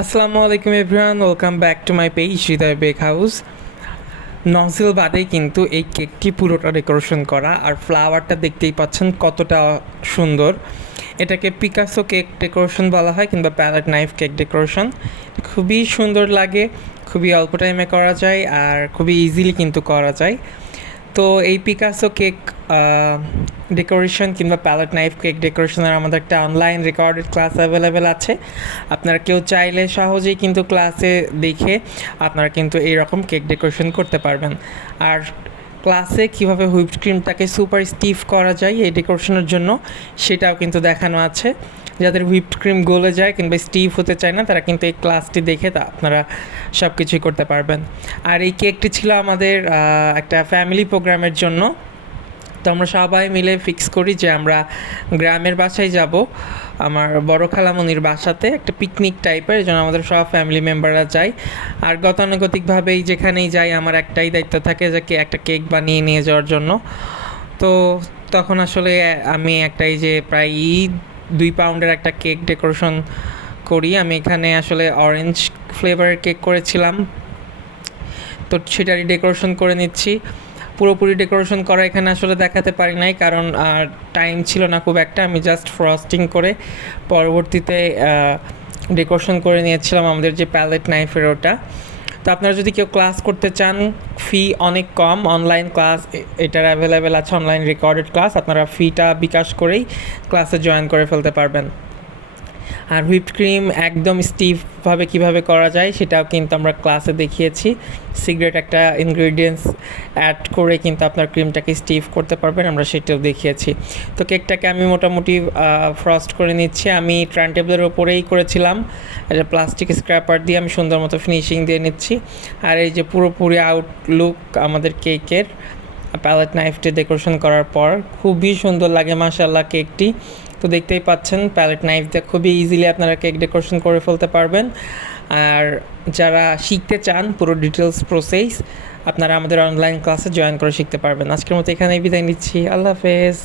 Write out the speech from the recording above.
আসসালামু আলাইকুম everyone, welcome back to my page Hridoy bake house. নজল বাদেই কিন্তু এই কেকটি পুরোটা ডেকোরেশন করা, আর ফ্লাওয়ারটা দেখতেই পাচ্ছেন কতটা সুন্দর। এটাকে পিকাসো কেক ডেকোরেশন বলা হয় কিংবা প্যালেট নাইফ কেক ডেকোরেশন। খুবই সুন্দর লাগে, খুবই অল্প টাইমে করা যায় আর খুবই ইজিলি কিন্তু করা যায়। তো এই পিকাসো কেক ডেকোরেশন কিংবা প্যালেট নাইফ কেক ডেকোরেশনের আমাদের একটা অনলাইন রেকর্ডেড ক্লাস অ্যাভেলেবেল আছে। আপনারা কেউ চাইলে সহজেই কিন্তু ক্লাসে দেখে আপনারা কিন্তু এইরকম কেক ডেকোরেশন করতে পারবেন। আর ক্লাসে কীভাবে হুইপড ক্রিমটাকে সুপার স্টিফ করা যায় এই ডেকোরেশনের জন্য সেটাও কিন্তু দেখানো আছে। যাদের হুইপড ক্রিম গলে যায় কিংবা স্টিফ হতে চায় না তারা কিন্তু এই ক্লাসটি দেখে আপনারা সব কিছুই করতে পারবেন। আর এই কেকটি ছিল আমাদের একটা ফ্যামিলি প্রোগ্রামের জন্য। তো আমরা সবাই মিলে ফিক্স করি যে আমরা গ্রামের বাসায় যাব, আমার বড় খালামণির বাসাতে, একটা পিকনিক টাইপের, এই জন্য আমাদের সব ফ্যামিলি মেম্বাররা যাই। আর গতানুগতিকভাবেই যেখানেই যাই আমার একটাই দায়িত্ব থাকে যে একটা কেক বানিয়ে নিয়ে যাওয়ার জন্য। তো তখন আসলে আমি একটাই যে প্রায় 2 পাউন্ডের একটা কেক ডেকোরেশন করি। আমি এখানে আসলে অরেঞ্জ ফ্লেভারের কেক করেছিলাম, তো সেটারই ডেকোরেশন করে নিচ্ছি। পুরোপুরি ডেকোরেশন করা এখানে আসলে দেখাতে পারি নাই, কারণ টাইম ছিল না খুব একটা। আমি জাস্ট ফ্রস্টিং করে পরবর্তীতে ডেকোরেশন করে নিয়েছিলাম আমাদের যে প্যালেট নাইফের ওটা। তো আপনারা যদি কেউ ক্লাস করতে চান, ফি অনেক কম, অনলাইন ক্লাস এটার অ্যাভেলেবেল আছে, অনলাইন রেকর্ডেড ক্লাস। আপনারা ফিটা বিকাশ করেই ক্লাসে জয়েন করে ফেলতে পারবেন। আর হুইপড ক্রিম একদম স্টিফভাবে কীভাবে করা যায় সেটাও কিন্তু আমরা ক্লাসে দেখিয়েছি। সিক্রেট একটা ইনগ্রিডিয়েন্টস অ্যাড করে কিন্তু আপনার ক্রিমটাকে স্টিফ করতে পারবেন, আমরা সেটাও দেখিয়েছি। তো কেকটাকে আমি মোটামুটি ফ্রস্ট করে নিচ্ছি। আমি টার্ন টেবিলের ওপরেই করেছিলাম, এটা প্লাস্টিক স্ক্র্যাপার দিয়ে আমি সুন্দর মতো ফিনিশিং দিয়ে নিচ্ছি। আর এই যে পুরোপুরি আউটলুক আমাদের কেকের প্যালেট নাইফটি ডেকোরেশন করার পর খুবই সুন্দর লাগে মাশাআল্লাহ কেকটি। তো দেখতেই পাচ্ছেন প্যালেট নাইফ দিয়ে খুবই ইজিলি আপনারা কেক ডেকোরেশন করে ফেলতে পারবেন। আর যারা শিখতে চান পুরো ডিটেলস প্রসেস, আপনারা আমাদের অনলাইন ক্লাসে জয়েন করে শিখতে পারবেন। আজকের মতো এখানেই বিদায় নিচ্ছি, আল্লাহ হাফেজ।